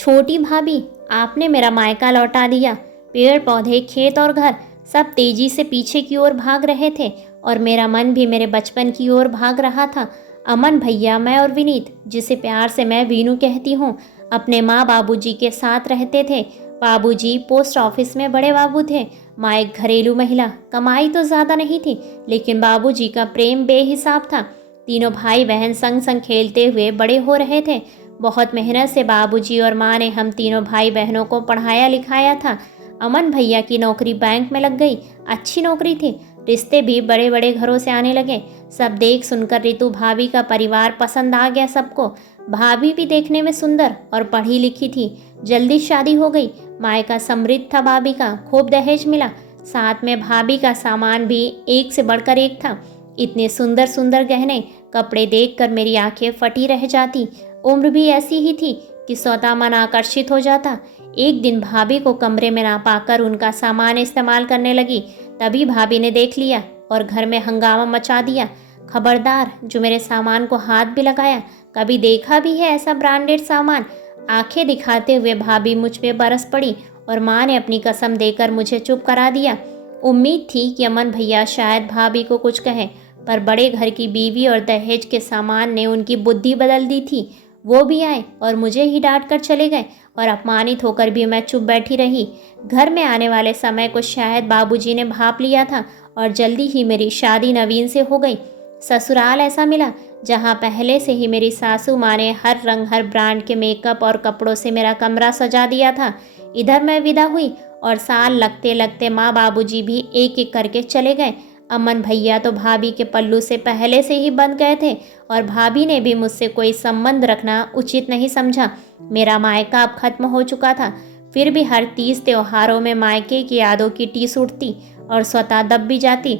छोटी भाभी, आपने मेरा मायका लौटा दिया। पेड़ पौधे, खेत और घर सब तेजी से पीछे की ओर भाग रहे थे और मेरा मन भी मेरे बचपन की ओर भाग रहा था। अमन भैया, मैं और विनीत, जिसे प्यार से मैं वीनू कहती हूँ, अपने माँ बाबूजी के साथ रहते थे। बाबूजी पोस्ट ऑफिस में बड़े बाबू थे, माँ एक घरेलू महिला। कमाई तो ज़्यादा नहीं थी, लेकिन बाबूजी का प्रेम बेहिसाब था। तीनों भाई बहन संग संग खेलते हुए बड़े हो रहे थे। बहुत मेहनत से बाबूजी और माँ ने हम तीनों भाई बहनों को पढ़ाया लिखाया था। अमन भैया की नौकरी बैंक में लग गई, अच्छी नौकरी थी। रिश्ते भी बड़े बड़े घरों से आने लगे। सब देख सुनकर रितु भाभी का परिवार पसंद आ गया सबको। भाभी भी देखने में सुंदर और पढ़ी लिखी थी। जल्दी शादी हो गई। मायका समृद्ध था भाभी का, खूब दहेज मिला। साथ में भाभी का सामान भी एक से बढ़कर एक था। इतने सुंदर सुंदर गहने, कपड़े देखकर मेरी आंखें फटी रह जाती। उम्र भी ऐसी ही थी कि स्वतः मन आकर्षित हो जाता। एक दिन भाभी को कमरे में ना पाकर उनका सामान इस्तेमाल करने लगी। तभी भाभी ने देख लिया और घर में हंगामा मचा दिया। खबरदार, जो मेरे सामान को हाथ भी लगाया। कभी देखा भी है ऐसा ब्रांडेड सामान? आंखें दिखाते हुए भाभी मुझ पे बरस पड़ी और माँ ने अपनी कसम देकर मुझे चुप करा दिया। उम्मीद थी कि अमन भैया शायद भाभी को कुछ कहें, पर बड़े घर की बीवी और दहेज के सामान ने उनकी बुद्धि बदल दी थी। वो भी आए और मुझे ही डांट कर चले गए और अपमानित होकर भी मैं चुप बैठी रही। घर में आने वाले समय को शायद बाबूजी ने भांप लिया था और जल्दी ही मेरी शादी नवीन से हो गई। ससुराल ऐसा मिला जहाँ पहले से ही मेरी सासू माँ ने हर रंग हर ब्रांड के मेकअप और कपड़ों से मेरा कमरा सजा दिया था। इधर मैं विदा हुई और साल लगते लगते माँ बाबूजी भी एक एक करके चले गए। अमन भैया तो भाभी के पल्लू से पहले से ही बंध गए थे और भाभी ने भी मुझसे कोई संबंध रखना उचित नहीं समझा। मेरा मायका अब खत्म हो चुका था, फिर भी हर 30 त्योहारों में मायके की यादों की टीस उठती और स्वतः दब भी जाती।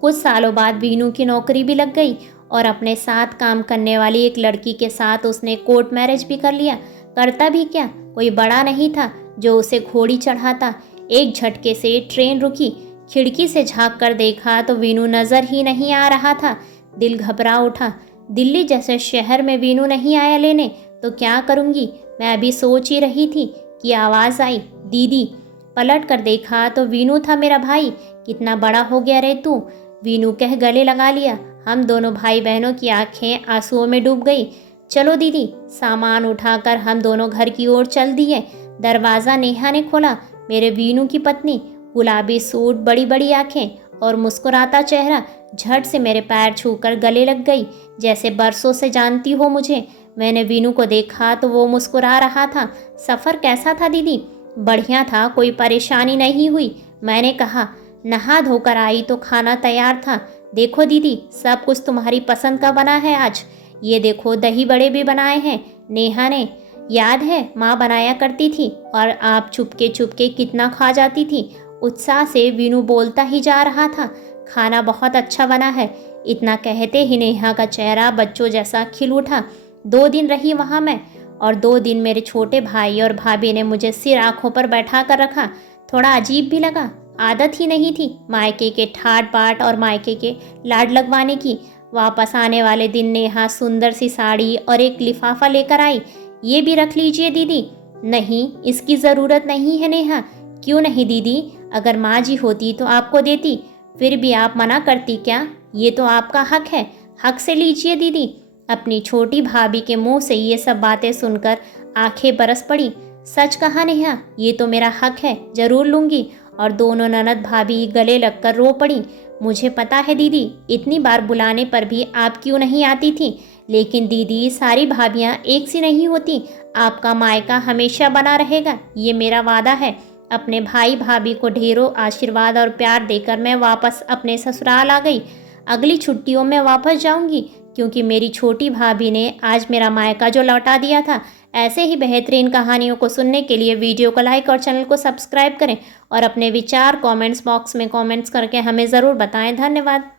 कुछ सालों बाद वीनू की नौकरी भी लग गई और अपने साथ काम करने वाली एक लड़की के साथ उसने कोर्ट मैरिज भी कर लिया। करता भी क्या, कोई बड़ा नहीं था जो उसे घोड़ी चढ़ाता। एक झटके से ट्रेन रुकी। खिड़की से झांक कर देखा तो वीनू नजर ही नहीं आ रहा था। दिल घबरा उठा। दिल्ली जैसे शहर में वीनू नहीं आया लेने तो क्या करूंगी? मैं अभी सोच ही रही थी कि आवाज़ आई, दीदी। पलट कर देखा तो वीनू था, मेरा भाई। कितना बड़ा हो गया रे तू, वीनू कह गले लगा लिया। हम दोनों भाई बहनों की आंखें आंसुओं में डूब गई। चलो दीदी। सामान उठाकर हम दोनों घर की ओर चल दिए। दरवाज़ा नेहा ने खोला। मेरे वीनू की पत्नी, गुलाबी सूट, बड़ी बड़ी आंखें और मुस्कुराता चेहरा, झट से मेरे पैर छूकर गले लग गई, जैसे बरसों से जानती हो मुझे। मैंने वीनू को देखा तो वो मुस्कुरा रहा था। सफ़र कैसा था दीदी? बढ़िया था, कोई परेशानी नहीं हुई। मैंने कहा। नहा धोकर आई तो खाना तैयार था। देखो दीदी, सब कुछ तुम्हारी पसंद का बना है आज। ये देखो, दही बड़े भी बनाए हैं नेहा ने। याद है माँ बनाया करती थी और आप चुपके चुपके कितना खा जाती थी। उत्साह से वीनू बोलता ही जा रहा था। खाना बहुत अच्छा बना है। इतना कहते ही नेहा का चेहरा बच्चों जैसा खिल उठा। 2 दिन रही वहाँ मैं और 2 दिन मेरे छोटे भाई और भाभी ने मुझे सिर आंखों पर बैठा कर रखा। थोड़ा अजीब भी लगा, आदत ही नहीं थी मायके के ठाट बाट और मायके के लाड लगवाने की। वापस आने वाले दिन नेहा सुंदर सी साड़ी और एक लिफाफा लेकर आई। ये भी रख लीजिए दीदी। नहीं, इसकी ज़रूरत नहीं है नेहा। क्यों नहीं दीदी? अगर माँ जी होती तो आपको देती। फिर भी आप मना करती क्या? ये तो आपका हक है, हक से लीजिए दीदी। अपनी छोटी भाभी के मुंह से ये सब बातें सुनकर आंखें बरस पड़ी। सच कहा नेहा, ये तो मेरा हक है, जरूर लूँगी। और दोनों ननद भाभी गले लगकर रो पड़ी। मुझे पता है दीदी, इतनी बार बुलाने पर भी आप क्यों नहीं आती थी, लेकिन दीदी सारी भाभियाँ एक सी नहीं होती। आपका मायका हमेशा बना रहेगा, ये मेरा वादा है। अपने भाई भाभी को ढेरों आशीर्वाद और प्यार देकर मैं वापस अपने ससुराल आ गई। अगली छुट्टियों में वापस जाऊंगी, क्योंकि मेरी छोटी भाभी ने आज मेरा मायका जो लौटा दिया था। ऐसे ही बेहतरीन कहानियों को सुनने के लिए वीडियो को लाइक और चैनल को सब्सक्राइब करें और अपने विचार कमेंट्स बॉक्स में कमेंट्स करके हमें ज़रूर बताएं। धन्यवाद।